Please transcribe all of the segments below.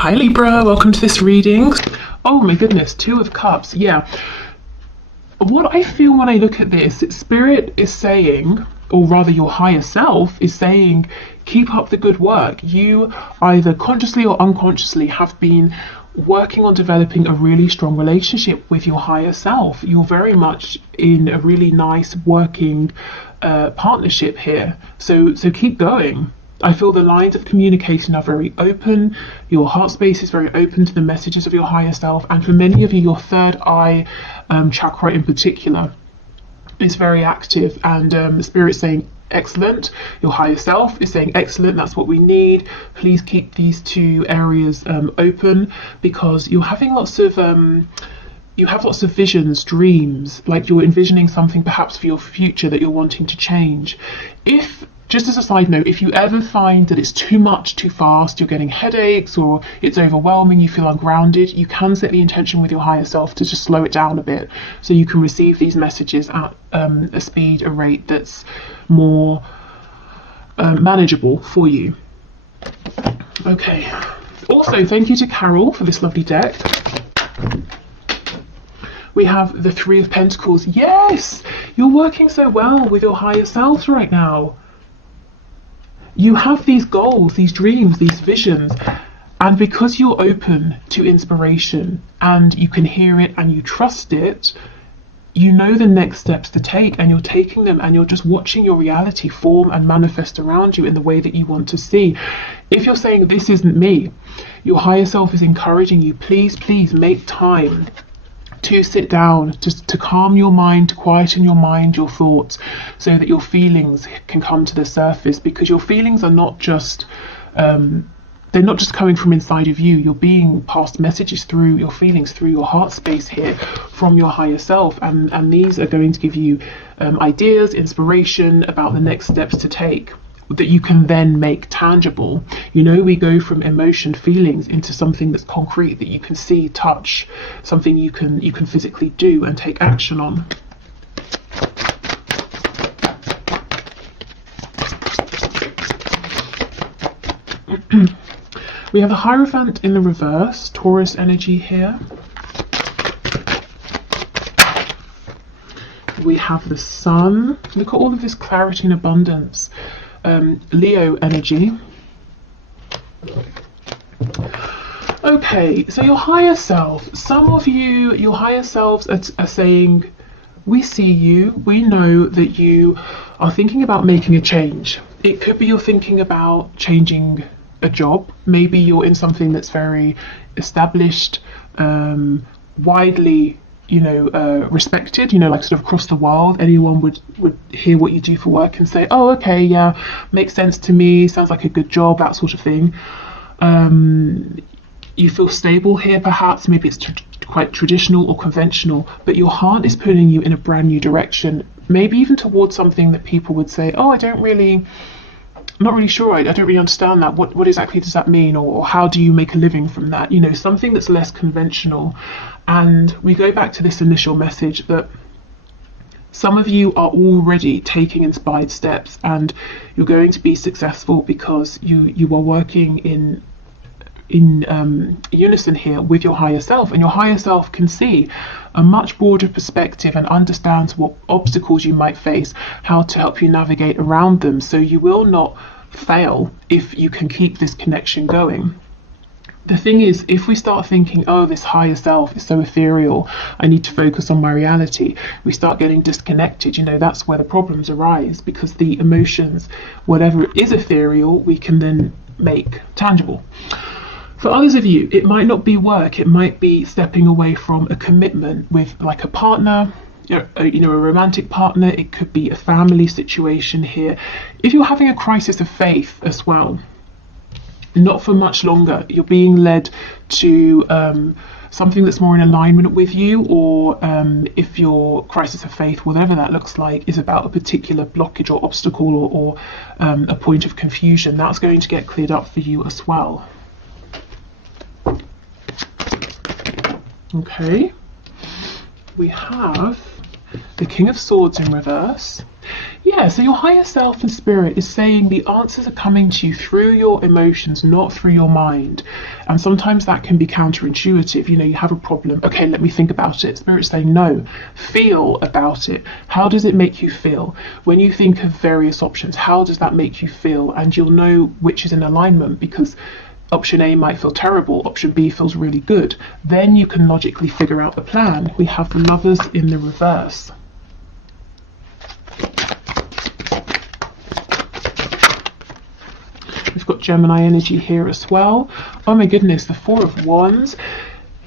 Hi Libra, welcome to this reading. Oh my goodness, Two of Cups. Yeah. What I feel when I look at this, Spirit is saying, or rather your higher self is saying, keep up the good work. You either consciously or unconsciously have been working on developing a really strong relationship with your higher self. You're very much in a really nice working partnership here. So keep going. I feel the lines of communication are very open. Your heart space is very open to the messages of your higher self. And for many of you, your third eye chakra in particular is very active. And Spirit's saying, excellent. Your higher self is saying, excellent. That's what we need. Please keep these two areas open, because you're having lots of... you have lots of visions, dreams, like you're envisioning something perhaps for your future that you're wanting to change. Just as a side note, if you ever find that it's too much, too fast, you're getting headaches or it's overwhelming, you feel ungrounded, you can set the intention with your higher self to just slow it down a bit so you can receive these messages at a speed, a rate that's more manageable for you. Okay. Also, thank you to Carol for this lovely deck. We have the Three of Pentacles. Yes! You're working so well with your higher selves right now. You have these goals, these dreams, these visions, and because you're open to inspiration and you can hear it and you trust it, you know the next steps to take, and you're taking them, and you're just watching your reality form and manifest around you in the way that you want to see. If you're saying, this isn't me, your higher self is encouraging you, please make time to sit down, just to calm your mind, to quieten your mind, your thoughts, so that your feelings can come to the surface, because your feelings are not just they're not just coming from inside of you. You're being passed messages through your feelings, through your heart space here, from your higher self, and these are going to give you ideas, inspiration about the next steps to take that you can then make tangible. You know, we go from emotion, feelings, into something that's concrete, that you can see, touch, something you can physically do and take action on. We have the Hierophant in the reverse, Taurus energy here. We have the Sun. Look at all of this clarity and abundance. Leo energy. Okay, so your higher self, some of you, your higher selves are saying, we see you, we know that you are thinking about making a change. It could be you're thinking about changing a job. Maybe you're in something that's very established, widely respected, like sort of across the world. Anyone would hear what you do for work and say, oh, okay, yeah, makes sense to me, sounds like a good job, that sort of thing. You feel stable here, perhaps. Maybe it's quite traditional or conventional, but your heart is pulling you in a brand new direction, maybe even towards something that people would say, oh, I'm not really sure, I don't really understand that. What exactly does that mean? Or how do you make a living from that? Something that's less conventional. And we go back to this initial message that some of you are already taking inspired steps, and you're going to be successful because you are working in unison here with your higher self, and your higher self can see a much broader perspective and understands what obstacles you might face, how to help you navigate around them, so you will not fail if you can keep this connection going. The thing is, if we start thinking, oh, this higher self is so ethereal, I need to focus on my reality, we start getting disconnected. That's where the problems arise, because the emotions, whatever is ethereal, we can then make tangible. For others of you, it might not be work, it might be stepping away from a commitment with like a partner, a romantic partner. It could be a family situation here. If you're having a crisis of faith as well, not for much longer, you're being led to something that's more in alignment with you, or if your crisis of faith, whatever that looks like, is about a particular blockage or obstacle or a point of confusion, that's going to get cleared up for you as well. Okay, we have the King of Swords in reverse. Yeah, so your higher self and spirit is saying the answers are coming to you through your emotions, not through your mind. And sometimes that can be counterintuitive. You know, you have a problem. Okay, let me think about it. Spirit's saying, no, feel about it. How does it make you feel? When you think of various options, how does that make you feel? And you'll know which is in alignment, because option A might feel terrible, option B feels really good. Then you can logically figure out the plan. We have the Lovers in the reverse. We've got Gemini energy here as well. Oh my goodness, the Four of Wands.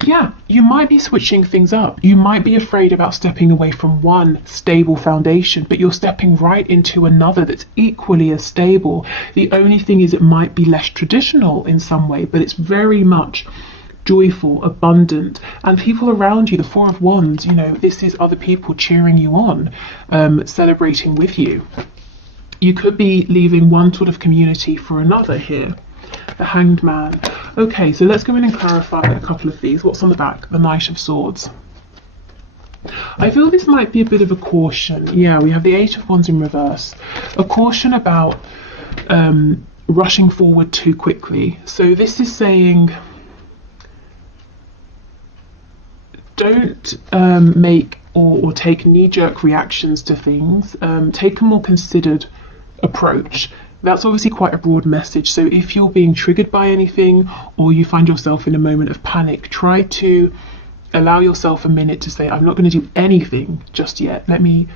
Yeah, you might be switching things up. You might be afraid about stepping away from one stable foundation, but you're stepping right into another that's equally as stable. The only thing is it might be less traditional in some way, but it's very much joyful, abundant, and people around you, the Four of Wands, you know, this is other people cheering you on, celebrating with you. You could be leaving one sort of community for another here. The Hanged Man. Okay, so let's go in and clarify a couple of these. What's on the back? The Knight of Swords. I feel this might be a bit of a caution. Yeah, we have the Eight of Wands in reverse. A caution about rushing forward too quickly. So this is saying, don't make or take knee-jerk reactions to things. Take a more considered approach. That's obviously quite a broad message. So if you're being triggered by anything, or you find yourself in a moment of panic, try to allow yourself a minute to say, I'm not going to do anything just yet. Let me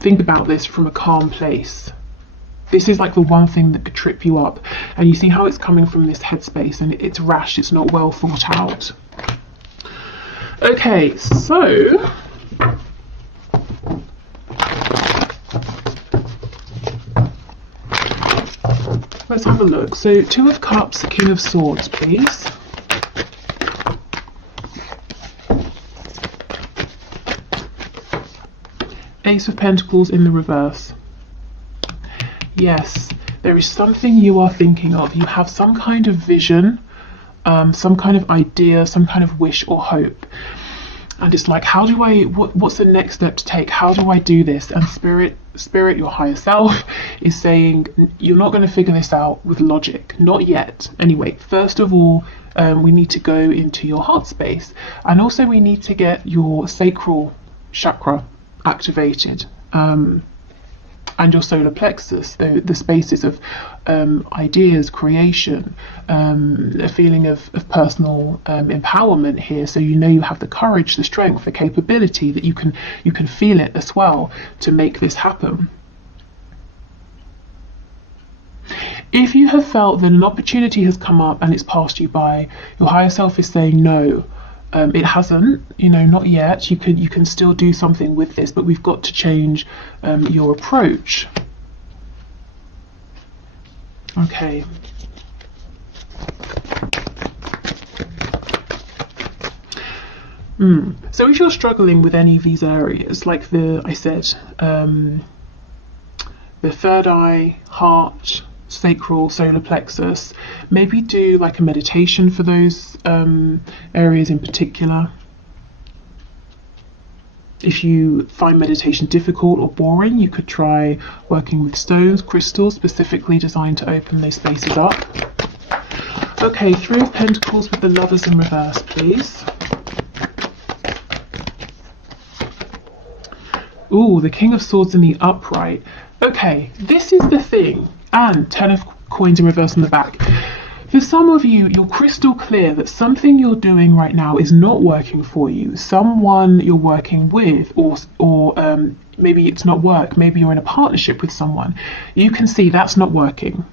think about this from a calm place. This is like the one thing that could trip you up. And you see how it's coming from this headspace, and it's rash, it's not well thought out. Okay, so let's have a look. So Two of Cups, King of Swords, please. Ace of Pentacles in the reverse. Yes, there is something you are thinking of. You have some kind of vision, some kind of idea, some kind of wish or hope. And it's like, how do I, what's the next step to take? How do I do this? And spirit, your higher self, is saying, you're not going to figure this out with logic. Not yet. Anyway, first of all, we need to go into your heart space. And also we need to get your sacral chakra activated. And your solar plexus, the spaces of ideas, creation, a feeling of personal empowerment here. So you know you have the courage, the strength, the capability, that you can feel it as well to make this happen. If you have felt that an opportunity has come up and it's passed you by, your higher self is saying no. It hasn't, you know, not yet. You can still do something with this, but we've got to change your approach. Okay. So if you're struggling with any of these areas, like I said, the third eye, heart, sacral, solar plexus, maybe do like a meditation for those areas in particular. If you find meditation difficult or boring, you could try working with stones, crystals specifically designed to open those spaces up. Okay, Three of Pentacles with the Lovers in reverse, please. Ooh, the King of Swords in the upright. Okay, this is the thing. And Ten of Coins in reverse on the back. For some of you, you're crystal clear that something you're doing right now is not working for you. Someone you're working with, or maybe it's not work, maybe you're in a partnership with someone. You can see that's not working.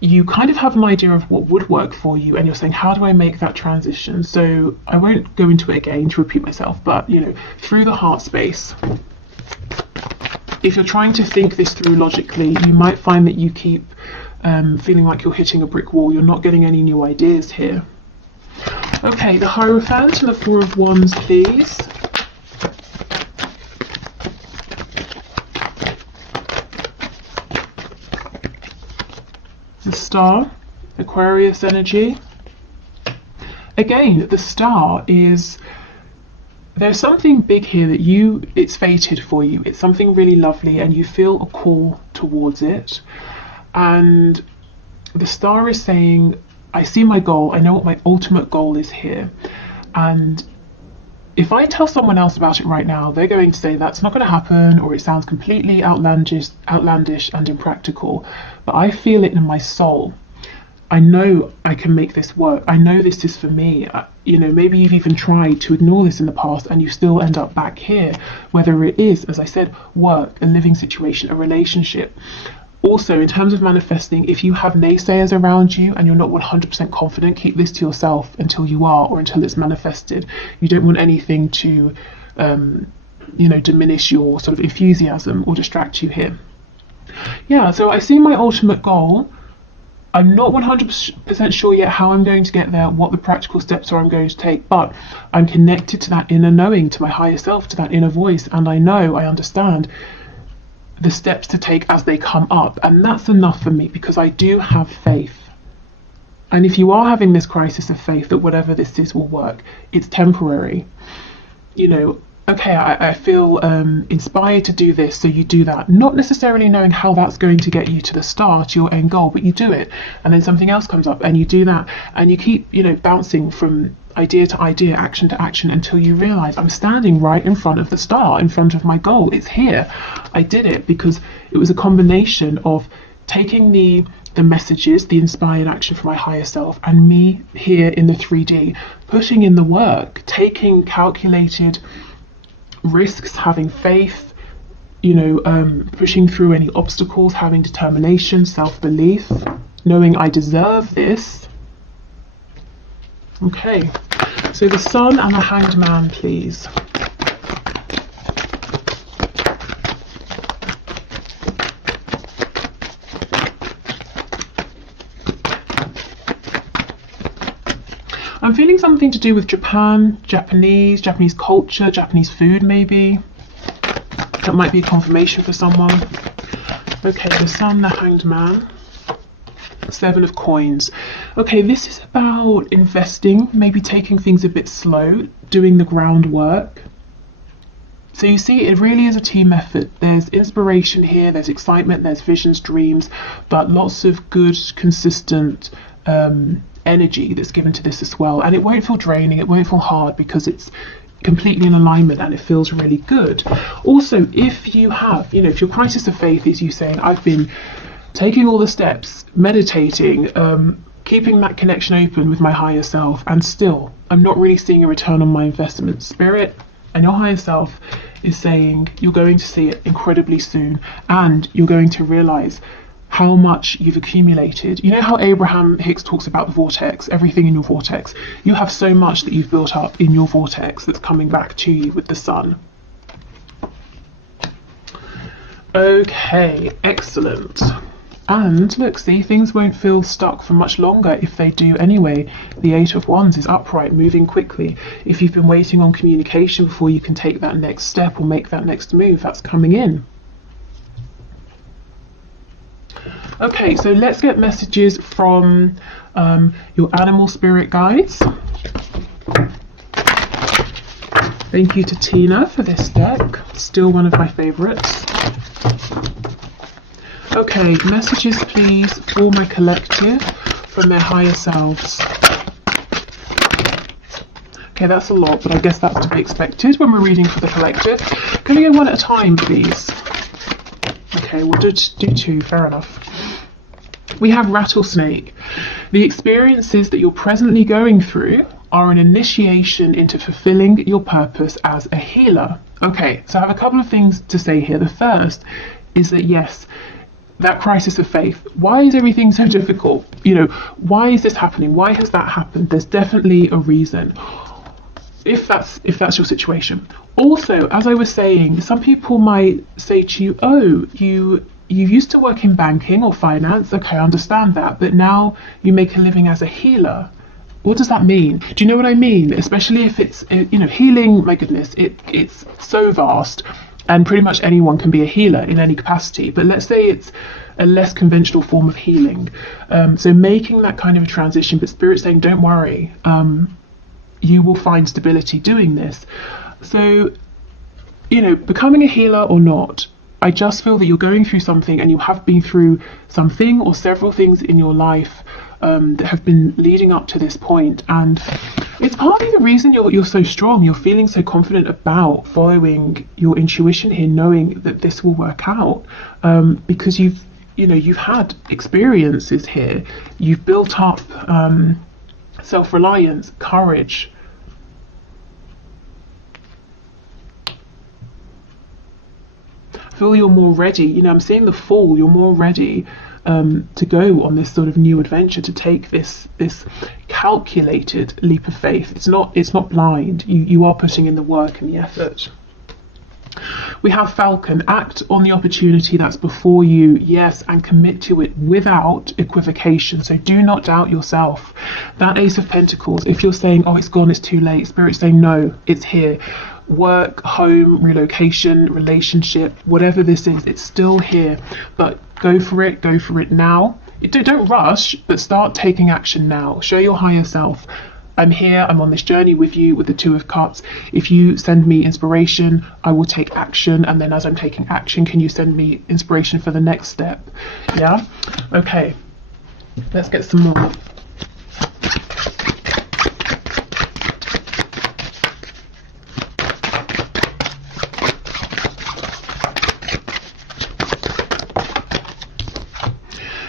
You kind of have an idea of what would work for you, and you're saying, how do I make that transition? So I won't go into it again to repeat myself, but you know, through the heart space, if you're trying to think this through logically, you might find that you keep feeling like you're hitting a brick wall. You're not getting any new ideas here. Okay, the Hierophant and the Four of Wands, please. The Star, Aquarius energy. Again, the Star is... there's something big here that it's fated for you. It's something really lovely and you feel a call towards it. And the Star is saying, I see my goal, I know what my ultimate goal is here. And if I tell someone else about it right now, they're going to say that's not going to happen, or it sounds completely outlandish and impractical. But I feel it in my soul. I know I can make this work. I know this is for me. Maybe you've even tried to ignore this in the past and you still end up back here, whether it is, as I said, work, a living situation, a relationship. Also, in terms of manifesting, if you have naysayers around you and you're not 100% confident, keep this to yourself until you are, or until it's manifested. You don't want anything to, diminish your sort of enthusiasm or distract you here. Yeah, so I see my ultimate goal. I'm not 100% sure yet how I'm going to get there, what the practical steps are I'm going to take, but I'm connected to that inner knowing, to my higher self, to that inner voice, and I understand the steps to take as they come up, and that's enough for me because I do have faith. And if you are having this crisis of faith that whatever this is will work, it's temporary. Okay, I feel inspired to do this, so you do that, not necessarily knowing how that's going to get you to the start, your end goal, but you do it, and then something else comes up and you do that, and you keep bouncing from idea to idea, action to action, until you realize I'm standing right in front of the star, in front of my goal. It's here. I did it because it was a combination of taking the messages, the inspired action from my higher self, and me here in the 3D, putting in the work, taking calculated risks, having faith, pushing through any obstacles, having determination, self-belief, knowing I deserve this. Okay, so the Sun and the Hanged Man, please. I'm feeling something to do with Japan, Japanese culture, Japanese food maybe. That might be a confirmation for someone. Okay, the Sun, the Hanged Man. 7 of Coins. Okay, this is about investing, maybe taking things a bit slow, doing the groundwork. So you see, it really is a team effort. There's inspiration here, there's excitement, there's visions, dreams, but lots of good, consistent energy that's given to this as well. And it won't feel draining, it won't feel hard, because it's completely in alignment and it feels really good. Also, if you have, if your crisis of faith is you saying, I've been taking all the steps, meditating, keeping that connection open with my higher self, and still I'm not really seeing a return on my investment. Spirit and your higher self is saying you're going to see it incredibly soon, and you're going to realize how much you've accumulated. You know how Abraham Hicks talks about the vortex, everything in your vortex? You have so much that you've built up in your vortex that's coming back to you with the Sun. Okay, excellent. And look, see, things won't feel stuck for much longer if they do anyway. The 8 of Wands is upright, moving quickly. If you've been waiting on communication before you can take that next step or make that next move, that's coming in. Okay, so let's get messages from your animal spirit guides. Thank you to Tina for this deck, still one of my favorites. Okay, messages please for my collective from their higher selves. Okay, that's a lot, but I guess that's to be expected when we're reading for the collective. Can we go one at a time, please? Okay, we'll do 2, fair enough. We have Rattlesnake. The experiences that you're presently going through are an initiation into fulfilling your purpose as a healer. Okay, so I have a couple of things to say here. The first is that yes, that crisis of faith, why is everything so difficult? Why is this happening? Why has that happened? There's definitely a reason, if that's your situation. Also, as I was saying, some people might say to you, oh, you used to work in banking or finance. Okay, I understand that, but now you make a living as a healer. What does that mean? Do you know what I mean? Especially if it's, healing, my goodness, it's so vast. And pretty much anyone can be a healer in any capacity. But let's say it's a less conventional form of healing. So making that kind of a transition, but Spirit saying, don't worry, you will find stability doing this. So, becoming a healer or not, I just feel that you're going through something, and you have been through something or several things in your life that have been leading up to this point, and it's partly the reason you're so strong. You're feeling so confident about following your intuition here, knowing that this will work out, because you've had experiences here. You've built up self-reliance, courage. I feel you're more ready. I'm seeing the Fool. You're more ready to go on this sort of new adventure, to take this calculated leap of faith. It's not blind. You are putting in the work and the effort. We have Falcon. Act on the opportunity that's before you, yes, and commit to it without equivocation. So do not doubt yourself. That Ace of Pentacles, if you're saying, oh, it's gone, it's too late, Spirit's saying, no, it's here. Work, home, relocation, relationship, whatever this is, it's still here. But go for it now. Don't rush, but start taking action now. Show your higher self, I'm here, I'm on this journey with you, with the Two of Cups. If you send me inspiration, I will take action, and then as I'm taking action, can you send me inspiration for the next step? Yeah? Okay, let's get some more.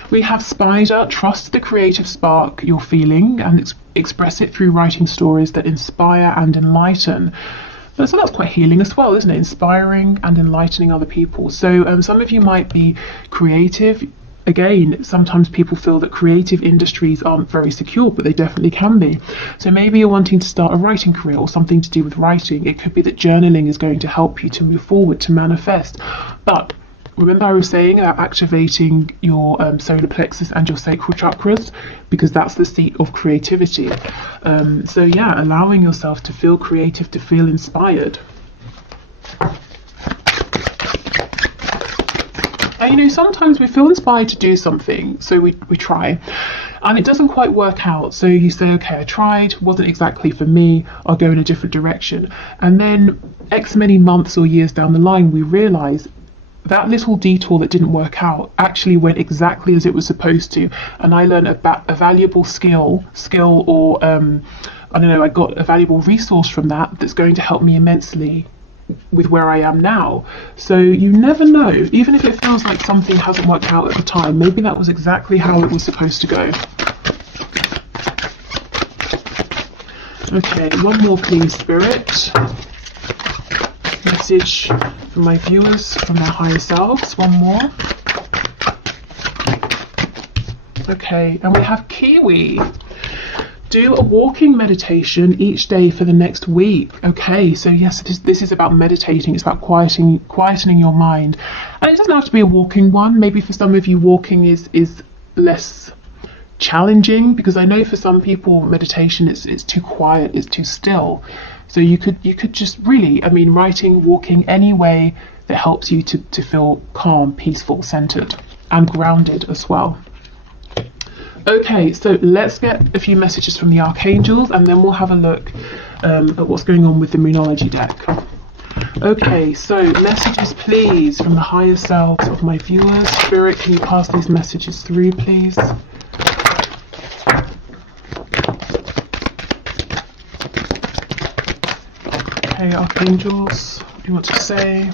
We have Spider. Trust the creative spark you're feeling and express it through writing stories that inspire and enlighten. So that's quite healing as well, isn't it? Inspiring and enlightening other people. So some of you might be creative. Again, sometimes people feel that creative industries aren't very secure, but they definitely can be. So maybe you're wanting to start a writing career or something to do with writing. It could be that journaling is going to help you to move forward, to manifest. But remember I was saying about activating your solar plexus and your sacral chakras, because that's the seat of creativity. So yeah, allowing yourself to feel creative, to feel inspired. And sometimes we feel inspired to do something, so we try, and it doesn't quite work out. So you say, okay, I tried, wasn't exactly for me, I'll go in a different direction. And then X many months or years down the line, we realise that little detour that didn't work out actually went exactly as it was supposed to, and I learned a valuable skill or I got a valuable resource from that's going to help me immensely with where I am now. So you never know, even if it feels like something hasn't worked out at the time, maybe that was exactly how it was supposed to go. Okay, one more please, Spirit. Message for my viewers from their higher selves. One more. Okay, and we have Kiwi. Do a walking meditation each day for the next week. Okay, so yes, this is about meditating. It's about quietening your mind, and it doesn't have to be a walking one. Maybe for some of you, walking is less challenging, because I know for some people meditation it's too quiet, it's too still. So you could just really, writing, walking, any way that helps you to feel calm, peaceful, centered, and grounded as well. Okay, so let's get a few messages from the archangels, and then we'll have a look at what's going on with the Moonology deck. Okay, so messages please from the higher selves of my viewers. Spirit, can you pass these messages through, please? Okay, archangels, what do you want to say?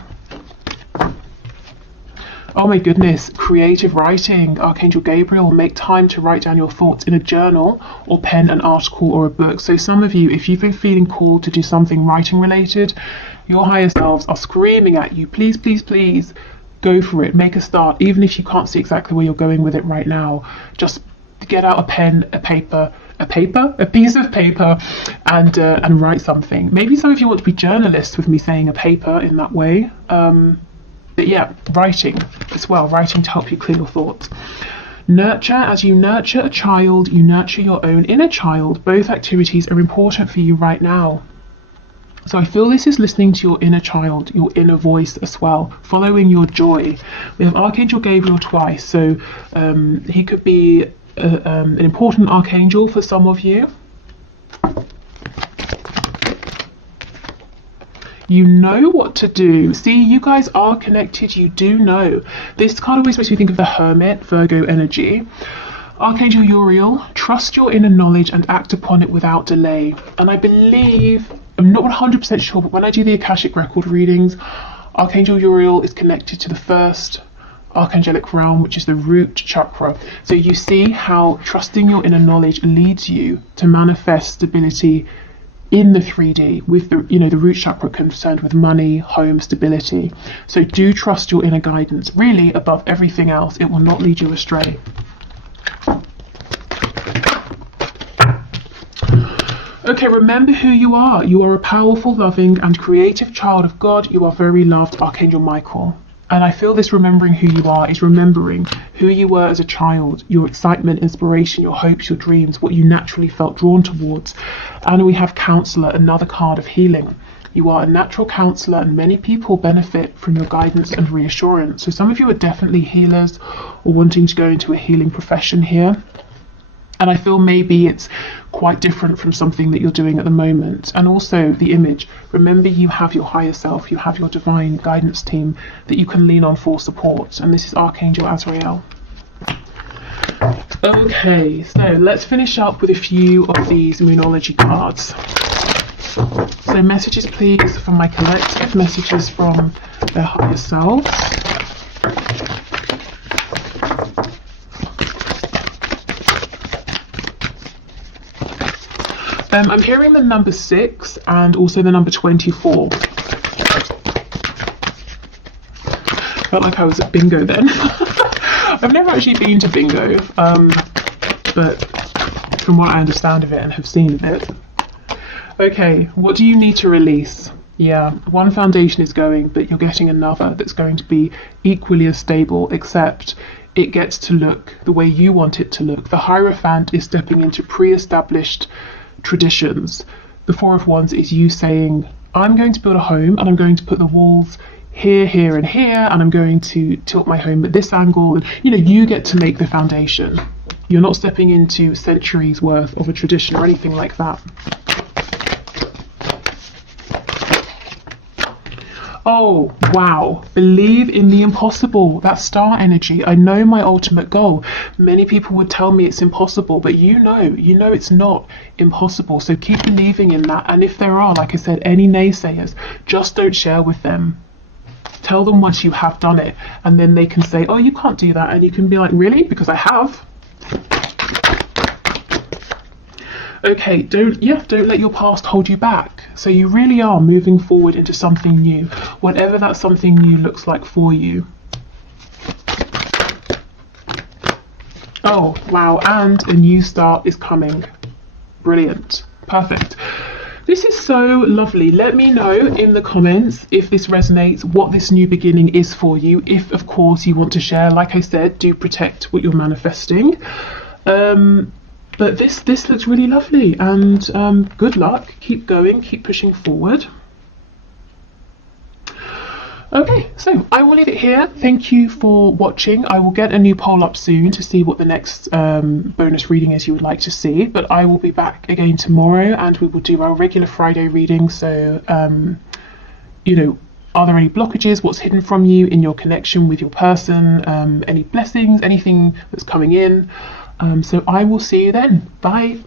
Oh my goodness, creative writing. Archangel Gabriel, make time to write down your thoughts in a journal or pen an article or a book. So some of you, if you've been feeling called to do something writing related, your higher selves are screaming at you, please, please, please, go for it, make a start. Even if you can't see exactly where you're going with it right now, just get out a pen, a piece of paper, and write something. Maybe some of you want to be journalists with me saying a paper in that way. But yeah, writing as well, writing to help you clear your thoughts. Nurture. As you nurture a child, you nurture your own inner child. Both activities are important for you right now. So I feel this is listening to your inner child, your inner voice as well, following your joy. We have Archangel Gabriel twice, so he could be an important archangel for some of you. You know what to do. See, you guys are connected. You do know. This card always makes me think of the Hermit, Virgo energy. Archangel Uriel, trust your inner knowledge and act upon it without delay. And I believe, I'm not 100% sure, but when I do the Akashic record readings, Archangel Uriel is connected to the first archangelic realm, which is the root chakra. So you see how trusting your inner knowledge leads you to manifest stability in the 3D, with the the root chakra concerned with money, home, stability. So do trust your inner guidance. Really, above everything else, it will not lead you astray. Okay, remember who you are. You are a powerful, loving, and creative child of God. You are very loved, Archangel Michael. And I feel this remembering who you are is remembering who you were as a child, your excitement, inspiration, your hopes, your dreams, what you naturally felt drawn towards. And we have Counselor, another card of healing. You are a natural counsellor, and many people benefit from your guidance and reassurance. So some of you are definitely healers or wanting to go into a healing profession here. And I feel maybe it's quite different from something that you're doing at the moment. And also the image. Remember, you have your higher self, you have your divine guidance team that you can lean on for support. And this is Archangel Azrael. Okay, so let's finish up with a few of these Moonology cards. So messages, please, from my collective, messages from their higher selves. I'm hearing the number 6 and also the number 24. Felt like I was at bingo then. I've never actually been to bingo, but from what I understand of it and have seen of it. Okay, what do you need to release? Yeah, one foundation is going, but you're getting another that's going to be equally as stable, except it gets to look the way you want it to look. The Hierophant is stepping into pre-established traditions. The Four of Wands is you saying, I'm going to build a home and I'm going to put the walls here, here and here, and I'm going to tilt my home at this angle. And you get to make the foundation. You're not stepping into centuries worth of a tradition or anything like that. Oh, wow. Believe in the impossible. That's star energy. I know my ultimate goal. Many people would tell me it's impossible, but you know it's not impossible. So keep believing in that. And if there are, like I said, any naysayers, just don't share with them. Tell them once you have done it, and then they can say, oh, you can't do that. And you can be like, really? Because I have. Okay, don't let your past hold you back. So you really are moving forward into something new, whatever that something new looks like for you. Oh, wow, and a new start is coming. Brilliant. Perfect. This is so lovely. Let me know in the comments if this resonates, what this new beginning is for you. If, of course, you want to share, like I said, do protect what you're manifesting. But this looks really lovely, and good luck. Keep going, keep pushing forward. Okay, so I will leave it here. Thank you for watching. I will get a new poll up soon to see what the next bonus reading is you would like to see. But I will be back again tomorrow, and we will do our regular Friday reading. So, are there any blockages? What's hidden from you in your connection with your person? Any blessings? Anything that's coming in? So I will see you then. Bye.